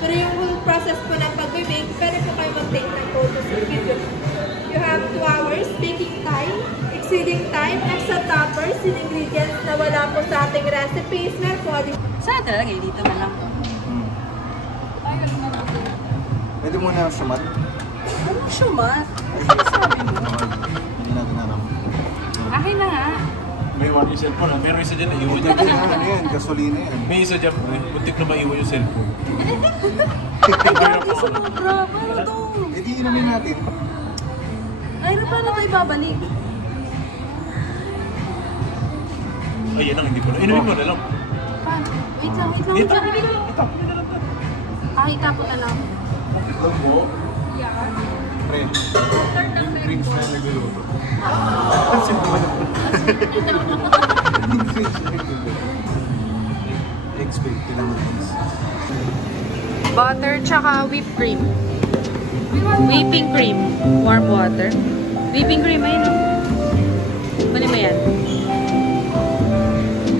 Pero yung whole process po ng pag-bake, pwede po kayo mag-take ng photos and video. You have 2 hours baking time, exceeding time, extra toppers, and ingredients na wala po sa ating recipes. Meron po saan talaga? Dito na lang po. Pwede mo na sumat? Anong sumat? Ano sabi mo? Hindi natin alam. Akin na nga. May yung cellphone, pero isa dyan naiwan dyan. Ano yan? Gasolina yan. May isa dyan, buntik na maiwan yung cellphone. Hindi sumobra. Paano to? Eh di inamin natin. Ay, paano ito ibabalik? Ay, yan ang hindi ko na. Inumin mo na lang. Paano? Wait lang. Itapon na lang. Itapon na lang. Itlog mo? Friend. Drinks na nagluluto. Ang simple ba naman? Eggs bake, kailangan eggs. butter tsaka whipped cream. Whipping cream. Warm water. Whipping cream, ayun. Kunin mo yan.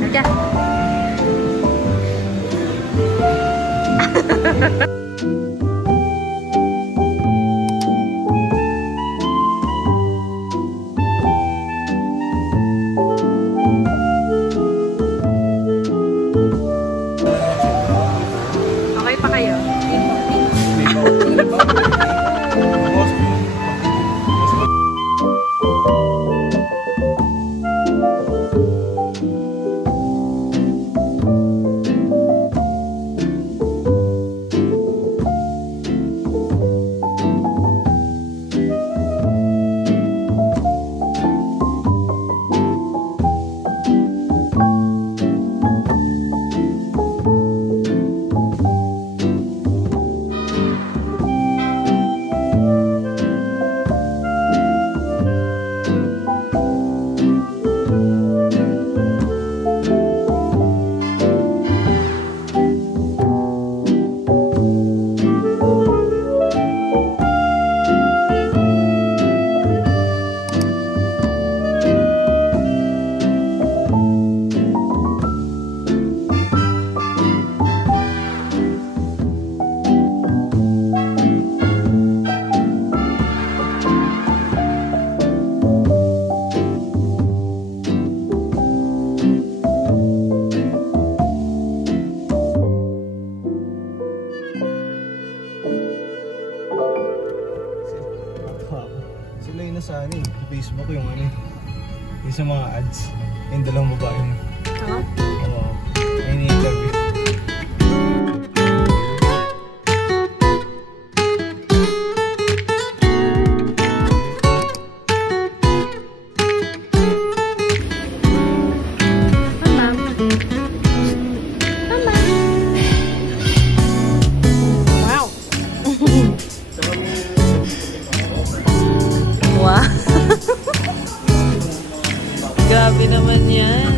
Harga. Okay pa kayo? Sila yung nasa ano, Facebook yung ano, yung sa mga ads, yung dalawang babae mo. Oo. Ay ni-interview. Wow. Grabe naman yan.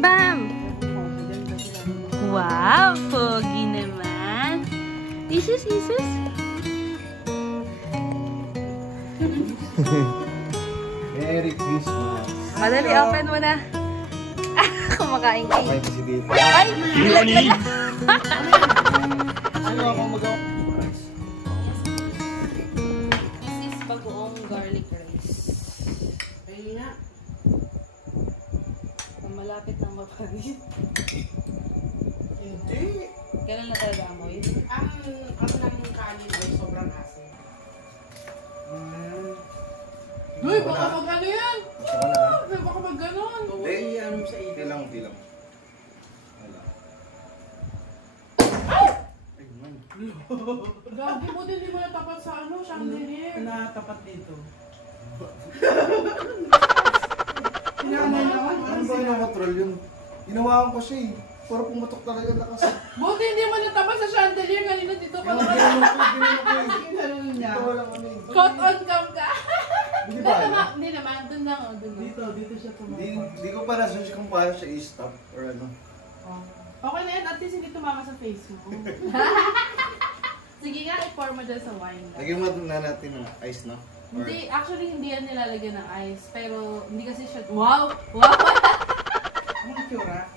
Bam Bam! Wow! Pogi naman! Isus, Isus! Merry Christmas. Madali, open mo na. Kumakain ka. Okay, si Dito. Ay! Ilaglag! Ano ako magawa? This is bagoong garlic rice. Ayun nga. Malapit na mapalit. Hindi. Kailan na talaga amoy? Ang ng kanin ay sobrang asin. Uy, baka mag-ano yan? Baka mag-ganon. Hindi, ano sa ite lang, hindi lang. Wala. Gagi mo din, di mo natapat sa ano, chandelier. Natapat dito. Hinanay naman. Ano ba yung control yun? Ginawakan ko siya eh. Para pumutok talaga lakas. Buti hindi mo natapat sa chandelier. Kanina dito pa naman. Ginanon niya. Ito walang ano eh. Caught on cam ka. Hindi ba? Hindi naman. Doon lang. Doon lang. Dito siya Hindi ko pa na-search kung paano siya i-stop or ano. Okay na yan. At least hindi tumama sa face mo. Sige nga, i-pour mo dyan sa wine. Lagyan mo na natin ng ice na. Or... Hindi, actually hindi yan nilalagyan ng ice. Pero hindi kasi siya... Wow! Wow! Anong tsura?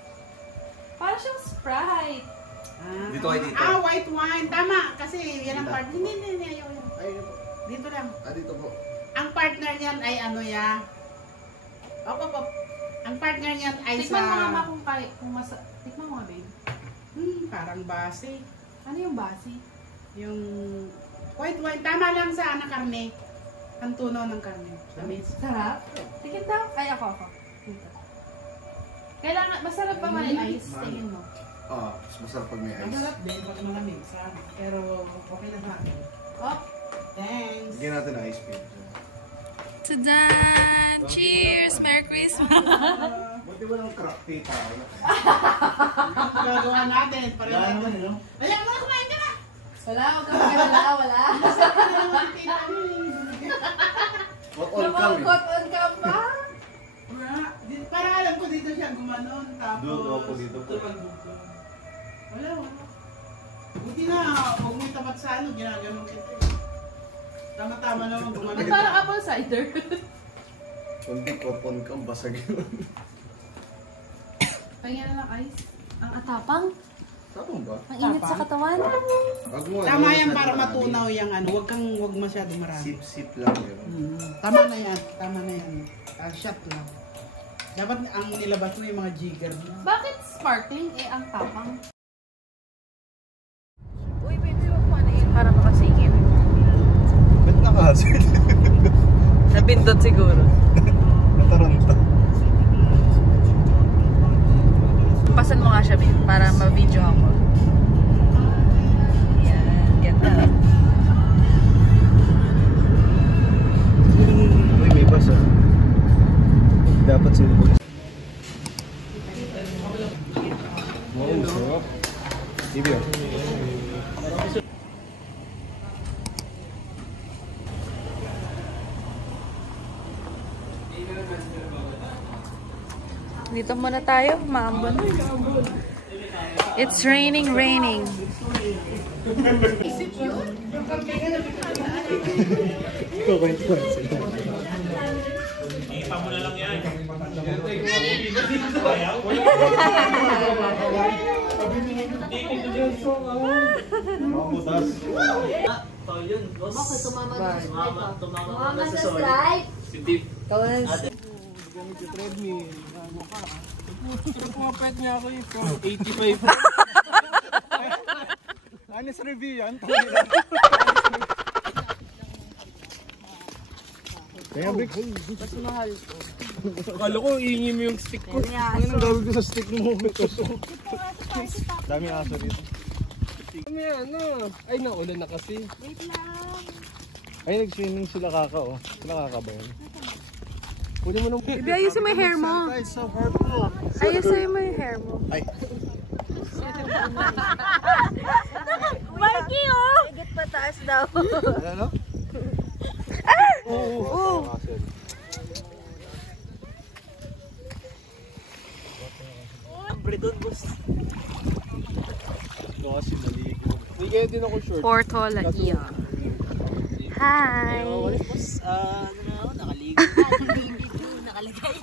Parang siyang Sprite. Dito kayo dito. White wine. Tama. Kasi yan ang part. Hindi. Ayaw yan. Ay, ito. Dito lang. Dito po. Ang partner niyan ay ano ya? Op. Ang partner niyan ay Tikman mo nga sa... ma kung masa... Tikman mo nga, babe. Parang base. Ano yung basi? Yung white wine. Tama lang sa anak karne. Ang tunaw ng karne. Tamis. Sarap. Tingin daw. Ay, ako. Dito. Kailangan, masarap pa may ice. Tingin mo. Mas masarap pag may ice. Masarap din pag mga minsa. Pero okay na sa akin. Oh, Thanks. Lagyan natin ng ice cream. Tadan! Cheers! Merry Christmas! Buti walang crack paper. Gagawa natin. Pareho Wala natin. naman, no? Ayan, mga kumain ka na! wala. Huwag kang magkalala. Wala. What all come eh. Caught on cam pa? Para alam ko dito siya gumanon. Tapos... Doon ako dito po. Wala. Buti na, huwag mo itapat sa ano, ginaganon kita eh. Tama-tama naman gumanon. Ba't parang apple cider? Kundi kopon kang basag yun. Pahinga na ng ice. Ang atapang. Tapos ba? Ang init sa katawan. Wag mo, Tama ano, yan sa para marami. matunaw yung ano. Huwag masyado marami. Sip-sip lang yun. Tama na yan. Tama na yan. Shot lang. Dapat ang nilabas mo yung mga jigger. Bakit sparkling ang tapang? Uy, pwede mo po ano yun para makasingin. Ba't naka-hazard? Napindot siguro. Nataranta. Pasan mo nga siya, babe, para ma-video ako. Yan, ganda. Uy, may basa. Dapat sinubog. Wow, sarap. Ibig. Dito muna tayo, maambon. It's raining. Kukwento ko sila. Ipa mo na lang yan. Mabutas. Tumama sa Sprite. Treadmill. Pumapayat niya ako eh. 85. Honest review yan. Kaya Bricks. Mas mahal ko. Akala ko iingi mo yung stick ko. Ano nang gawin ko sa stick mo? Dami aso dito. May ano. Ay, naulan na kasi. Wait lang. Ay, nag-swimming sila kaka oh. Sila kaka ba yun? Pwede mo nung... Ibi, ayusin mo yung hair mo. So hurtful. Ayusin mo yung hair mo. Ay. Mikey, oh! Higit pataas daw. Ano? Oo. kami doon, boss. Ito kasi maligo. Hindi kaya din ako short. Porto Laia. Hi! Hello, boss. Ano na ako? Nakaligo. Nakalagay.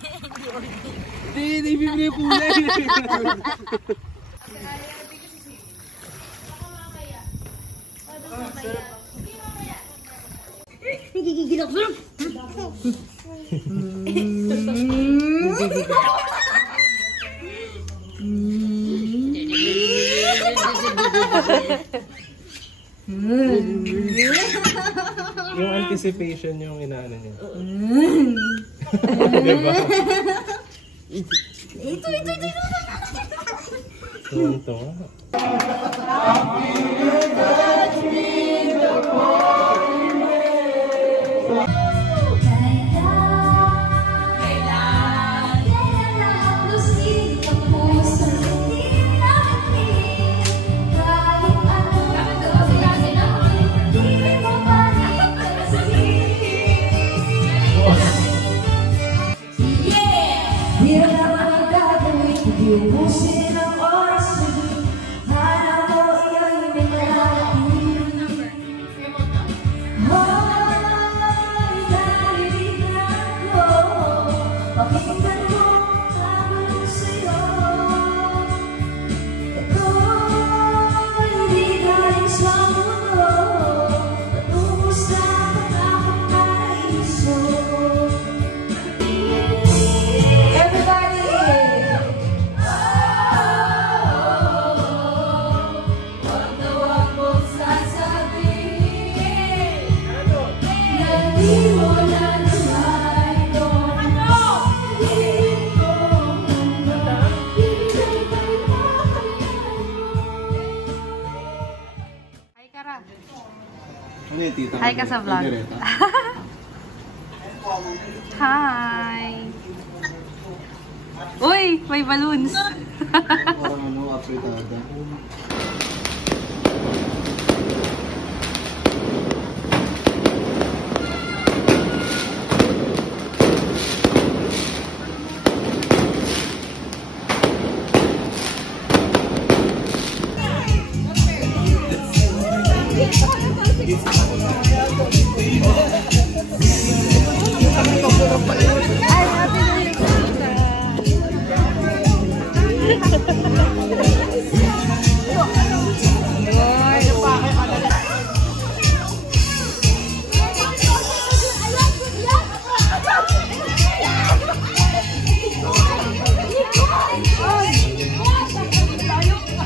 Hindi, bibili po na yun. Nagigigil ako. Yung anticipation yung inaano niya. Diba? Ito. Ito. Ubusin ang oras mo, hanap mo iyo'y may malalaking. Hoy, kaibigan ko, pakinggan mo ang sa'yo. Ito'y hindi galing sa mundo, patungo sa pangakong paraiso. Everybody! Hi ka sa vlog. Hi! Uy! May balloons! Parang ano, apritada.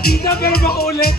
Kita pero makulit.